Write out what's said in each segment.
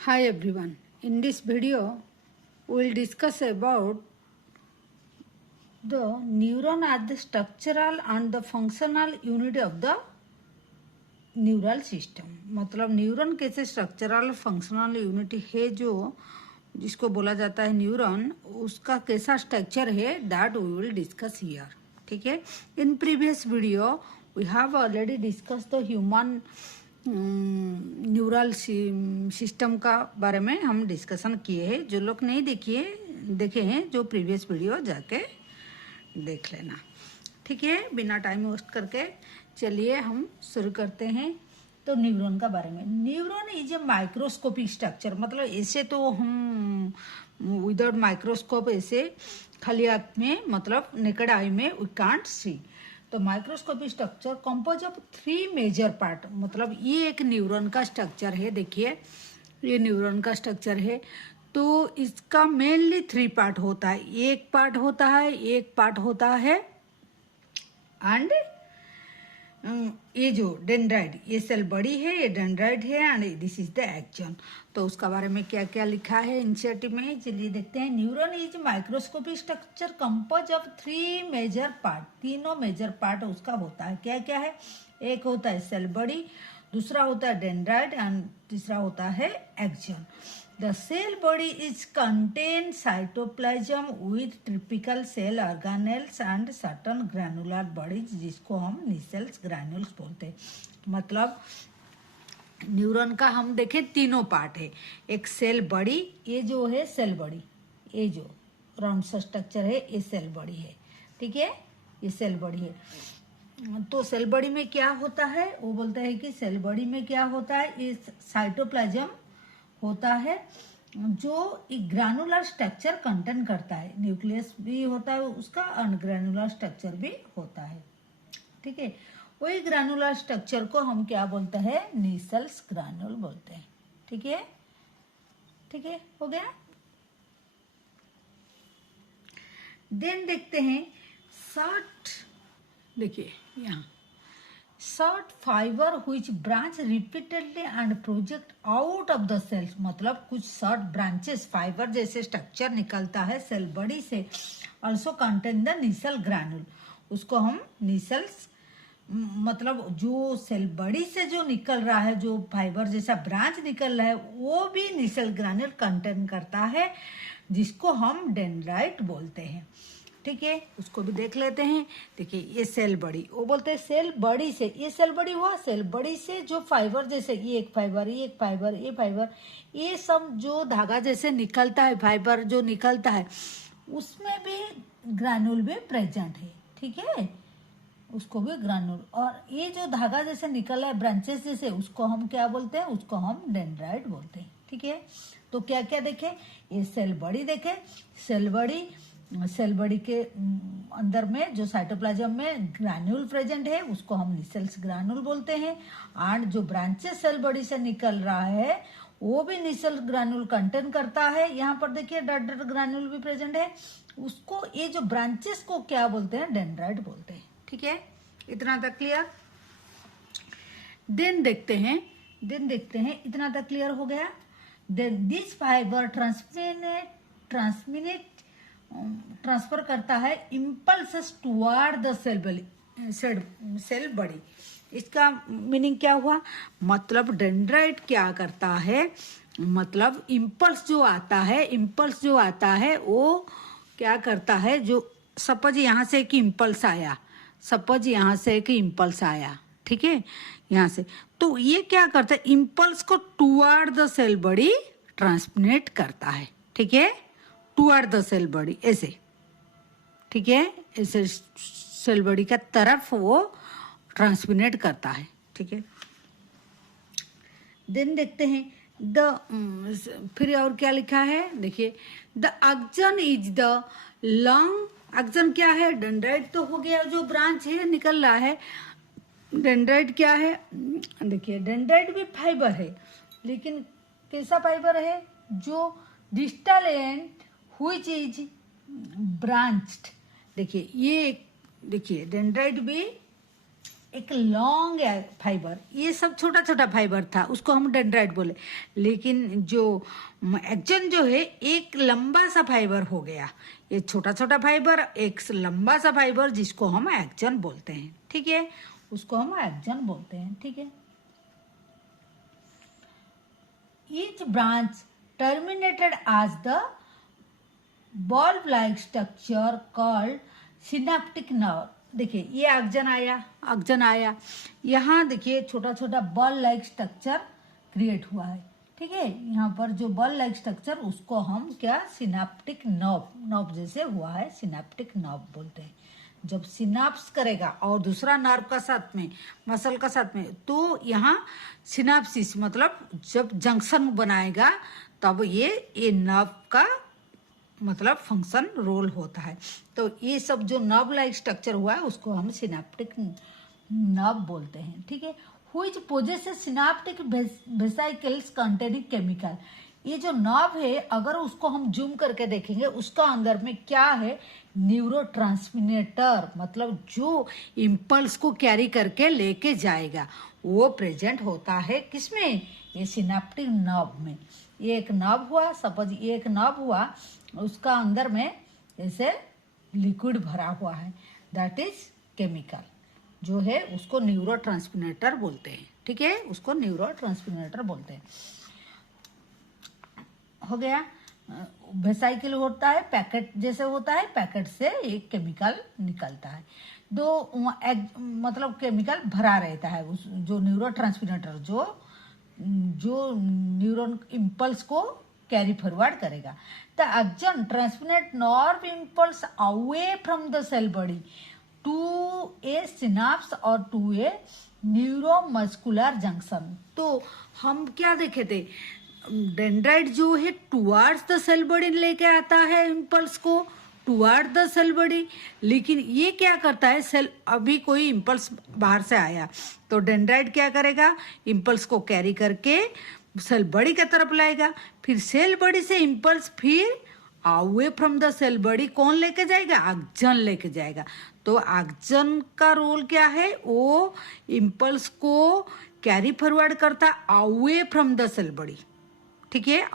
Hi everyone. In this video, we will discuss about the neuron as the structural and the functional unit of the neural system. मतलब neuron कैसे structural functional unit है जो जिसको बोला जाता है neuron, उसका कैसा स्ट्रक्चर है that we will discuss here. ठीक है. In previous video we have already discuss the human neural system का बारे में हम डिस्कशन किए हैं. जो लोग नहीं देखे हैं जो प्रीवियस वीडियो जाके देख लेना. ठीक है. बिना टाइम वेस्ट करके चलिए हम शुरू करते हैं. तो न्यूरॉन का बारे में. Neuron is a microscopic structure. मतलब ऐसे तो हम विदाउट माइक्रोस्कोप ऐसे खाली आँख में मतलब नेकेड आई में वी कांट सी. तो microscopic structure compose of 3 major part. मतलब ये एक न्यूरॉन का स्ट्रक्चर है. देखिए ये न्यूरॉन का स्ट्रक्चर है. तो इसका मेनली 3 पार्ट होता है. एक पार्ट होता है एंड ये जो डेंड्राइट, ये सेल बड़ी है, ये डेंड्राइट है and this is the axon. तो उसका बारे में क्या क्या लिखा है इनिशिएटिव में चलिए देखते हैं. Neuron is microscopic structure compose of 3 major part. तीनों मेजर पार्ट उसका होता है. क्या क्या है? एक होता है सेल बॉडी, दूसरा होता है डेंड्राइट एंड तीसरा होता है axon. The cell body is contain cytoplasm with typical cell organelles and certain granular bodies जिसको हम नीसेल्स ग्रैन्यूल्स बोलते हैं. मतलब न्यूरॉन का हम देखें तीनों पार्ट है. एक सेल बॉडी, ये जो है सेल बॉडी, ये जो राउंड सा स्ट्रक्चर है ये सेल बॉडी है. ठीक है. ये सेल बॉडी है. तो सेल बॉडी में क्या होता है वो बोलता है कि सेल बॉडी में क्या होता है, इस साइटोप्लाज्म होता है जो एक ग्रैनुलर स्ट्रक्चर कंटेन करता है. न्यूक्लियस भी होता है उसका और ग्रैनुलर स्ट्रक्चर भी होता है. ठीक है. वही ग्रैनुलर स्ट्रक्चर को हम क्या बोलते हैं? नीसेल्स ग्रैन्यूल बोलते हैं. ठीक है. ठीक है. हो गया. देन देखते हैं शॉर्ट. देखिए यहाँ short fibre which branch repeatedly and project out of the cells. मतलब कुछ शॉर्ट ब्रांचेस फाइबर जैसे स्ट्रक्चर निकलता है सेल बॉडी से. Also contain the Nissl granule. उसको हम नीसल्स मतलब जो सेल बॉडी से जो निकल रहा है, जो फाइबर जैसा ब्रांच निकल रहा है वो भी नीसल ग्रैन्यूल कंटेन करता है जिसको हम डेंड्राइट बोलते हैं. ठीक है. उसको भी देख लेते हैं. देखिए ये सेल बॉडी, वो बोलते हैं सेल बॉडी से, ये सेल बॉडी हुआ. सेल बॉडी से जो फाइबर जैसे ये एक फाइबर, ये एक फाइबर, ये फाइबर, ये सब जो धागा जैसे निकलता है, फाइबर जो निकलता है उसमें भी ग्रैन्यूल भी प्रेजेंट है. ठीक है. उसको भी ग्रैन्यूल. और ये जो धागा जैसे निकल रहा है ब्रांचेस जैसे, उसको हम क्या बोलते हैं? उसको हम डेंड्राइट बोलते हैं. ठीक है. तो क्या क्या देखे? ये सेल बॉडी देखे. सेल बॉडी के अंदर में जो साइटोप्लाज्म में ग्रैन्यूल प्रेजेंट है उसको हम नीसेल्स ग्रैन्यूल बोलते हैं. एंड जो ब्रांचेस सेल बॉडी से निकल रहा है वो भी नीसेल ग्रैन्यूल कंटेन करता है. यहाँ पर देखिए डॉट डॉट ग्रैन्यूल भी प्रेजेंट है. उसको ये जो ब्रांचेस को क्या बोलते हैं? डेंड्राइट बोलते हैं. ठीक है. इतना तक क्लियर. देन देखते हैं इतना तक क्लियर हो गया. देन दिस फाइबर ट्रांसफर करता है impulses toward the cell body. इसका मीनिंग क्या हुआ? मतलब डेंड्राइट क्या करता है, मतलब इम्पल्स जो आता है वो क्या करता है, जो सपोज यहाँ से एक इम्पल्स आया, ठीक है, यहाँ से, तो ये क्या करता है? इम्पल्स को toward the cell body transmit करता है. ठीक है. टुवर्ड द सेल बॉडी ऐसे. ठीक है. ऐसे सेल बॉडी का तरफ वो ट्रांसमिट करता है. ठीक है. देन देखते हैं फिर और क्या लिखा है. देखिए the axon is the long. Axon क्या है? डेंड्राइट तो हो गया, जो ब्रांच है निकल रहा है. डेंड्राइट क्या है? देखिए डेंड्राइट भी फाइबर है, लेकिन कैसा फाइबर है? जो distal end which is branched. देखिए ये देखिए डेंड्राइट भी एक लॉन्ग फाइबर, ये सब छोटा छोटा फाइबर था, उसको हम डेंड्राइट बोले। लेकिन जो एक्जन जो है एक लंबा सा फाइबर हो गया, ये छोटा छोटा फाइबर एक लंबा सा फाइबर जिसको हम एक्जन बोलते हैं। ठीक है, उसको हम एक्जन बोलते हैं। ठीक है, each branch terminated as the bulb like structure called synaptic nerve. देखिए ये अक्जन आया, यहाँ देखिए छोटा छोटा बॉल लाइक स्ट्रक्चर क्रिएट हुआ है। ठीक है, यहाँ पर जो बॉल लाइक स्ट्रक्चर उसको हम क्या सिनेप्टिक नर्व जैसे हुआ है, सिनेप्टिक नर्व बोलते हैं। जब सिनाप्स करेगा और दूसरा नर्व का साथ में, मसल का साथ में, तो यहाँ सिनाप्सिस मतलब जब जंक्शन बनाएगा तब ये नर्व का मतलब फंक्शन रोल होता है। तो ये सब जो नर्व लाइक स्ट्रक्चर हुआ है उसको हम सिनेप्टिक नर्व बोलते हैं। ठीक है, which possesses synaptic vesicles containing chemical. ये जो नर्व है अगर उसको हम जूम करके देखेंगे उसका अंदर में क्या है, न्यूरोट्रांसमीटर, मतलब जो इम्पल्स को कैरी करके लेके जाएगा वो प्रेजेंट होता है किसमें, ये सिनेप्टिक नर्व में। ये एक नर्व हुआ, सपोज ये एक नर्व हुआ, उसका अंदर में जैसे लिक्विड भरा हुआ है, दैट इज केमिकल जो है उसको न्यूरोट्रांसमीटर बोलते हैं। ठीक है, उसको न्यूरोट्रांसमीटर बोलते हैं। हो गया, वेसाइकिल होता है पैकेट जैसे होता है, पैकेट से एक केमिकल निकलता है, दो मतलब केमिकल भरा रहता है उस जो न्यूरोट्रांसमीटर जो न्यूरॉन इम्पल्स को कैरी फॉरवर्ड करेगा। The axon transmit nerve impulse away from the cell body to a synapse और टू ए न्यूरोमस्कुलर जंक्शन। तो हम क्या देखे थे, डेंड्राइट जो है टुवार्ड्स द सेल बॉडी लेके आता है इम्पल्स को, टुवार्ड द सेल बॉडी। लेकिन ये क्या करता है, सेल अभी कोई इम्पल्स बाहर से आया तो डेंड्राइट क्या करेगा, इम्पल्स को कैरी करके सेल बॉडी की तरफ लाएगा, फिर सेल बॉडी से इम्पल्स फिर away from the cell body कौन लेके जाएगा, एक्जन लेके जाएगा। तो एक्जन का रोल क्या है, वो इम्पल्स को कैरी फॉरवर्ड करता away from the cell body. ठीक है,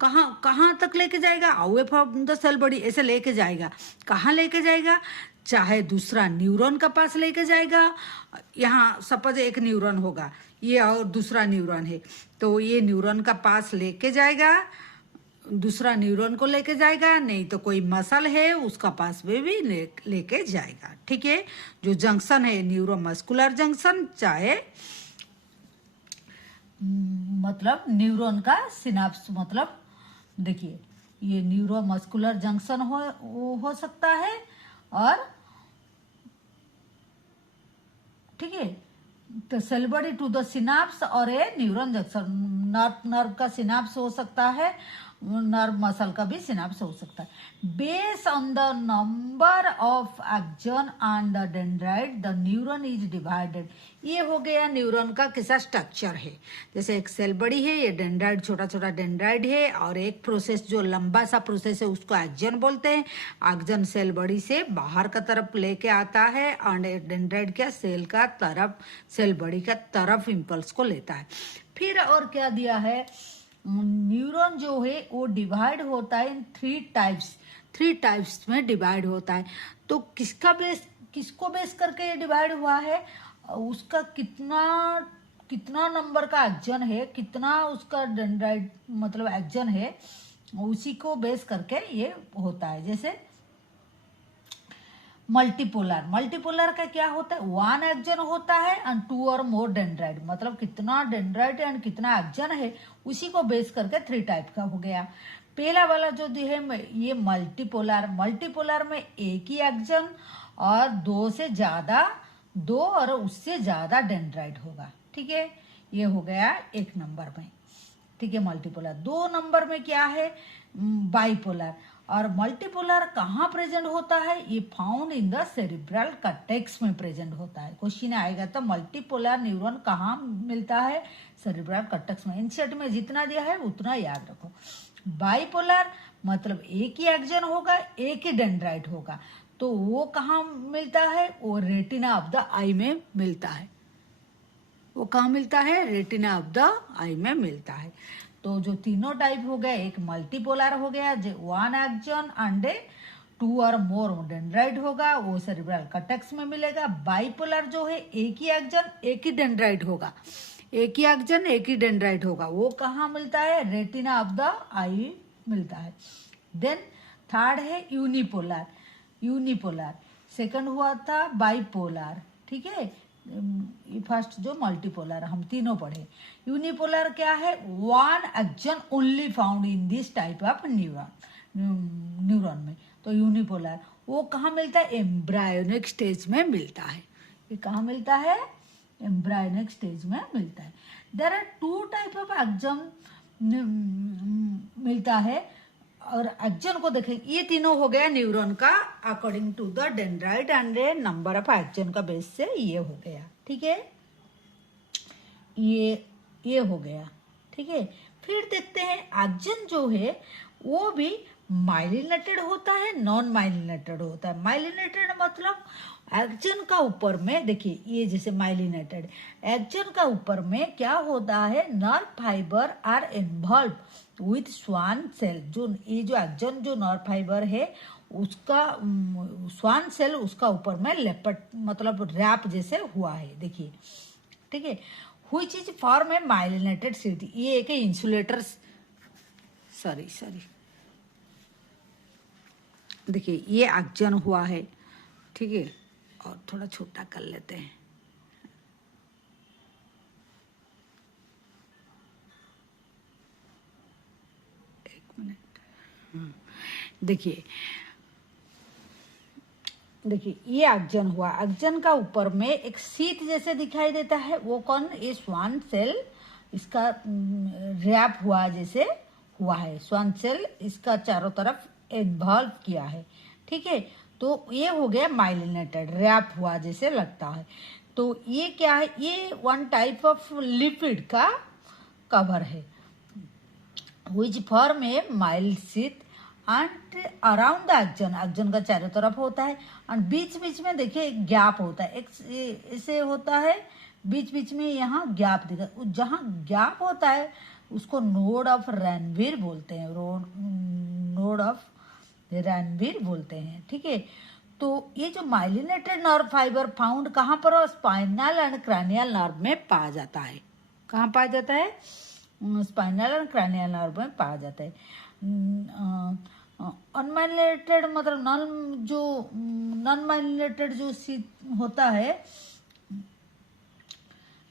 कहाँ तक लेके जाएगा, away from the cell body ऐसे लेके जाएगा। कहाँ लेके जाएगा, चाहे दूसरा न्यूरॉन का पास लेके जाएगा, यहाँ सपोज एक न्यूरॉन होगा ये और दूसरा न्यूरॉन है, तो ये न्यूरॉन का पास लेके जाएगा, दूसरा न्यूरॉन को लेके जाएगा, नहीं तो कोई मसल है उसका पास में भी लेके जाएगा। ठीक है, जो जंक्शन है न्यूरोमस्कुलर जंक्शन, चाहे मतलब न्यूरॉन का सिनाप्स, मतलब देखिए ये न्यूरोमस्कुलर जंक्शन हो सकता है, और ठीक है, तो cell body to the synapse और ए न्यूरॉन जंक्शन, नर्व का सिनाप्स हो सकता है, नर्व मसल का भी सिनाप्स हो सकता है। Base on the number of एक्जन and the dendrite the neuron is divided. ये हो गया न्यूरॉन का कैसा स्ट्रक्चर है, जैसे एक सेल बड़ी है, ये डेंड्राइट छोटा छोटा डेंड्राइट है, और एक प्रोसेस जो लंबा सा प्रोसेस है उसको एक्जन बोलते हैं। एक्जन सेल बड़ी से बाहर का तरफ लेके आता है, और डेंड्राइट क्या सेल का तरफ, सेल बड़ी का तरफ इम्पल्स को लेता है। फिर और क्या दिया है, न्यूरॉन जो है वो डिवाइड होता है इन थ्री टाइप्स में डिवाइड होता है। तो किसको बेस करके ये डिवाइड हुआ है, उसका कितना नंबर का एक्जन है, कितना उसका डेंड्राइट मतलब एक्जन है, उसी को बेस करके ये होता है। जैसे मल्टीपोलर का क्या होता है, वन एक्जन होता है एंड टू और मोर डेंड्राइट, मतलब कितना डेंड्राइट एंड कितना एक्जन है उसी को बेस करके थ्री टाइप का हो गया। पहला वाला जो है ये मल्टीपोलर में एक ही एक्जन और दो और उससे ज्यादा डेंड्राइट होगा। ठीक है, ये हो गया एक नंबर में। ठीक है, मल्टीपोलर। दो नंबर में क्या है, बाइपोलर। और मल्टीपोलर कहाँ प्रेजेंट होता है, ये found in the cerebral cortex में प्रेजेंट होता है। क्वेश्चन आएगा तो मल्टीपोलर न्यूरॉन कहाँ मिलता है, सेरिब्रल कॉर्टेक्स में। इनसेट में जितना दिया है उतना याद रखो। बाइपोलर मतलब एक ही एक्जन होगा, एक ही डेंड्राइट होगा, तो वो कहाँ मिलता है? वो रेटिना ऑफ द आई में मिलता है। वो कहाँ मिलता है? रेटिना ऑफ द आई में मिलता है। तो जो तीनों टाइप हो गए, एक मल्टीपोलर हो गया जो वन एक्जन एंड 2 और मोर डेंड्राइट होगा, वो सेरेब्रल कॉर्टेक्स में मिलेगा। बाइपोलर जो है एक ही एक्जन एक ही डेंड्राइट होगा, एक ही एक्जन एक ही डेंड्राइट होगा, वो कहाँ मिलता है? रेटिना ऑफ द आई मिलता है। देन थर्ड है यूनिपोलर। यूनिपोलर सेकंड हुआ था बाइपोलर, ठीक है। फर्स्ट जो मल्टीपोलर हम तीनों पढ़े। यूनिपोलर क्या है? One एक्जन only found in this type of neuron में। तो यूनिपोलर वो कहाँ मिलता है? एम्ब्रायोनिक स्टेज में मिलता है। ये कहाँ मिलता है? एम्ब्रायोनिक स्टेज में मिलता है। There are 2 type of axon मिलता है। और एक्जन को देखें, ये तीनों हो गया न्यूरॉन का according to the dendrite and number of axon का बेस से ये हो गया, ठीक है। ये हो गया, ठीक है। फिर देखते हैं एक्जन जो है वो भी माइलिनेटेड होता है, नॉन माइलिनेटेड होता है। माइलिनेटेड मतलब एक्जन का ऊपर में देखिए, ये जैसे माइलिनेटेड एक्जन का ऊपर में क्या होता है? Nerve fibre are involve with Schwann cell. जो ये जो एक्जन जो नर्व फाइबर है उसका स्वान सेल उसका ऊपर में लेपट मतलब रैप जैसे हुआ है, देखिए, ठीक है। Which is form A myelinated sheet. ये एक इंसुलेटर, सॉरी देखिए ये एक्जन हुआ है, ठीक है। और थोड़ा छोटा कर लेते हैं। एक मिनट, देखिए ये एक्जन हुआ। एक्जन का ऊपर में एक शीट जैसे दिखाई देता है, वो कौन? ये स्वान सेल इसका रैप हुआ जैसे हुआ है। स्वान सेल इसका चारों तरफ इन्वॉल्व किया है, ठीक है। तो ये हो गया माइलिनेटेड, रैप हुआ जैसे लगता है। तो ये क्या है? ये वन टाइप ऑफ लिपिड का कवर है which form A mild sheet and around the एक्जन। एक्जन का चारों तरफ होता है एंड बीच बीच में देखिए गैप होता है, एक ऐसे होता है, बीच बीच में यहाँ गैप दिखा। जहाँ गैप होता है उसको नोड ऑफ रैनवीर बोलते हैं, नोड ऑफ रैनवीर बोलते हैं, ठीक है। तो ये जो माइलिनेटेड नर्व फाइबर फाउंड कहाँ पर हो? स्पाइनल एंड क्रैनियल नर्व में पाया जाता है। कहाँ पाया जाता है? स्पाइनल एंड क्रैनियल नर्व में पाया जाता है। अनमाइलिनेटेड मतलब नॉन माइलिनेटेड जो होता है,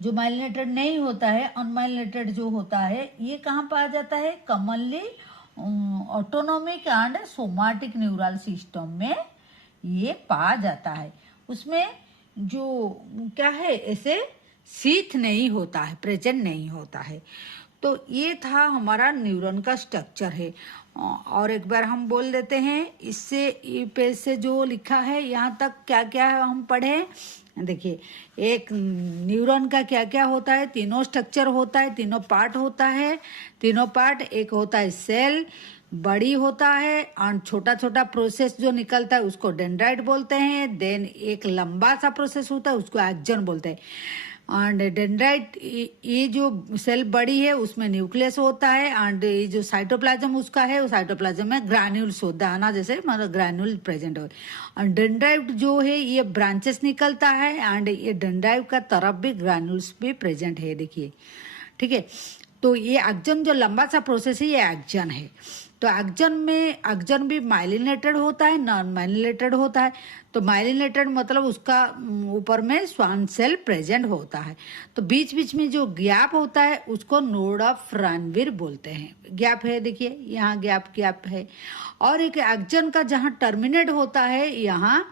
जो माइलिनेटेड नहीं होता है, अनमाइलिनेटेड जो होता है, ये कहाँ पाया जाता है? Commonly autonomic and somatic neural system में ये पाया जाता है। उसमें जो क्या है, ऐसे शीथ नहीं होता है, प्रेजेंट नहीं होता है। तो ये था हमारा न्यूरॉन का स्ट्रक्चर है। और एक बार हम बोल देते हैं, इससे ये पेज से जो लिखा है यहाँ तक क्या क्या है हम पढ़े। देखिए एक न्यूरॉन का क्या क्या होता है, तीनों स्ट्रक्चर होता है, तीनों पार्ट होता है। तीनों पार्ट, एक होता है सेल, बड़ी होता है, और छोटा छोटा प्रोसेस जो निकलता है उसको डेंड्राइट बोलते हैं। देन एक लंबा सा प्रोसेस होता है उसको एक्जन बोलते हैं। एंड डेंड्राइट, ये जो सेल बड़ी है उसमें न्यूक्लियस होता है, एंड ये जो साइटोप्लाज्म उसका है, वो साइटोप्लाज्म में ग्रैन्यूल्स होता है ना, जैसे मतलब ग्रैन्यूल प्रेजेंट हो। और डेंड्राइट जो है ये ब्रांचेस निकलता है, एंड ये डेंड्राइट का तरफ भी ग्रैन्यूल्स भी प्रेजेंट है, देखिए, ठीक है। तो ये एक्जन जो लंबा सा प्रोसेस है ये एक्जन है। तो एक्जन भी माइलिनेटेड होता है, नॉन माइलिनेटेड होता है। तो माइलिनेटेड मतलब उसका ऊपर में स्वान सेल प्रेजेंट होता है। तो बीच बीच में जो गैप होता है उसको नोड ऑफ रैनवीर बोलते हैं। गैप है, देखिए यहाँ गैप है। और एक एक्जन का जहाँ टर्मिनेट होता है यहाँ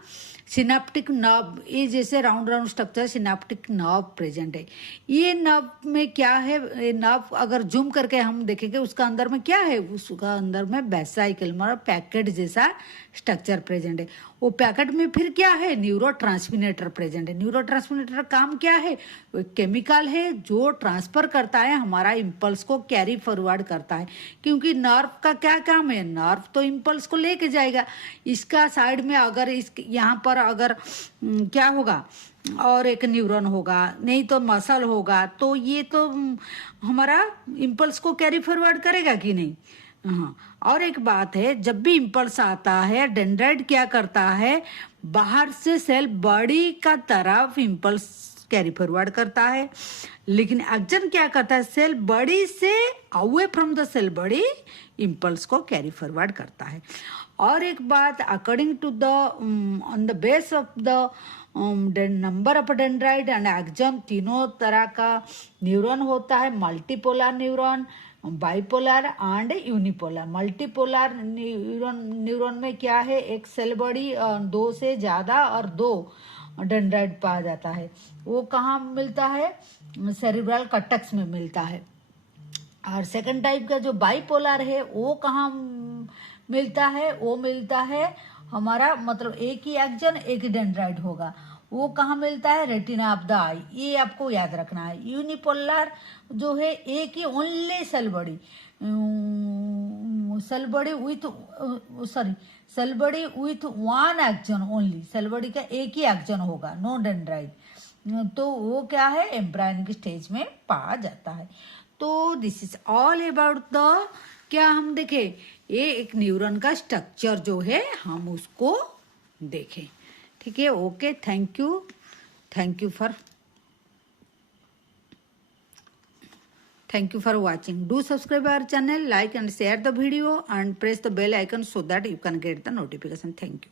सिनेप्टिक नर्व, ये जैसे round structure synaptic nerve present है। ये नर्व में क्या है? ये नर्व अगर जूम करके हम देखेंगे उसका अंदर में क्या है? उसका अंदर में वेसाइकल मतलब पैकेट जैसा स्ट्रक्चर प्रेजेंट है। वो पैकेट में फिर क्या है, न्यूरोट्रांसमीटर प्रेजेंट है। न्यूरोट्रांसमीटर का काम क्या है, वो केमिकल है जो ट्रांसफर करता है, हमारा इम्पल्स को कैरी फॉरवर्ड करता है। क्योंकि नर्व का क्या काम है, नर्व तो इम्पल्स को लेके जाएगा। इसका साइड में अगर इस यहाँ पर अगर क्या होगा, और एक न्यूरॉन होगा, नहीं तो मसल होगा, तो ये तो हमारा इम्पल्स को कैरी फॉरवर्ड करेगा कि नहीं। हाँ, और एक बात है, जब भी इम्पल्स आता है डेंड्राइट क्या करता है, बाहर से सेल बॉडी का तरफ इम्पल्स कैरी फॉरवर्ड करता है। लेकिन एक्जन क्या करता है, सेल बॉडी से away from the cell body impulse को कैरी फॉरवर्ड करता है। और एक बात, according to the on the base of the number of dendrite and axon, तीनों तरह का न्यूरॉन होता है, multipolar neuron, bipolar and unipolar. Multipolar neuron में क्या है, एक सेल बॉडी 2 से ज़्यादा और 2 डेंड्राइट पाया जाता है। वो कहाँ मिलता है, सेरिब्रल कॉर्टेक्स में मिलता है। और सेकंड टाइप का जो बाइपोलर है वो कहाँ मिलता है, वो मिलता है हमारा, मतलब एक ही एक्जन एक ही डेंड्राइट होगा, वो कहाँ मिलता है, रेटिना ऑफ द आई। ये आपको याद रखना है। यूनिपोलर जो है एक ही only cell body, cell body with cell body with 1 axon only, cell body का एक ही एक्जन होगा, नो डेंड्राइट। तो वो क्या है, एम्ब्रायनिक स्टेज में पाया जाता है। तो this is all about the, क्या हम देखें, ये एक न्यूरॉन का स्ट्रक्चर जो है हम उसको देखें। ठीक है, okay, thank you for watching. Do subscribe our channel, like and share the video and press the bell icon so that you can get the notification. Thank you.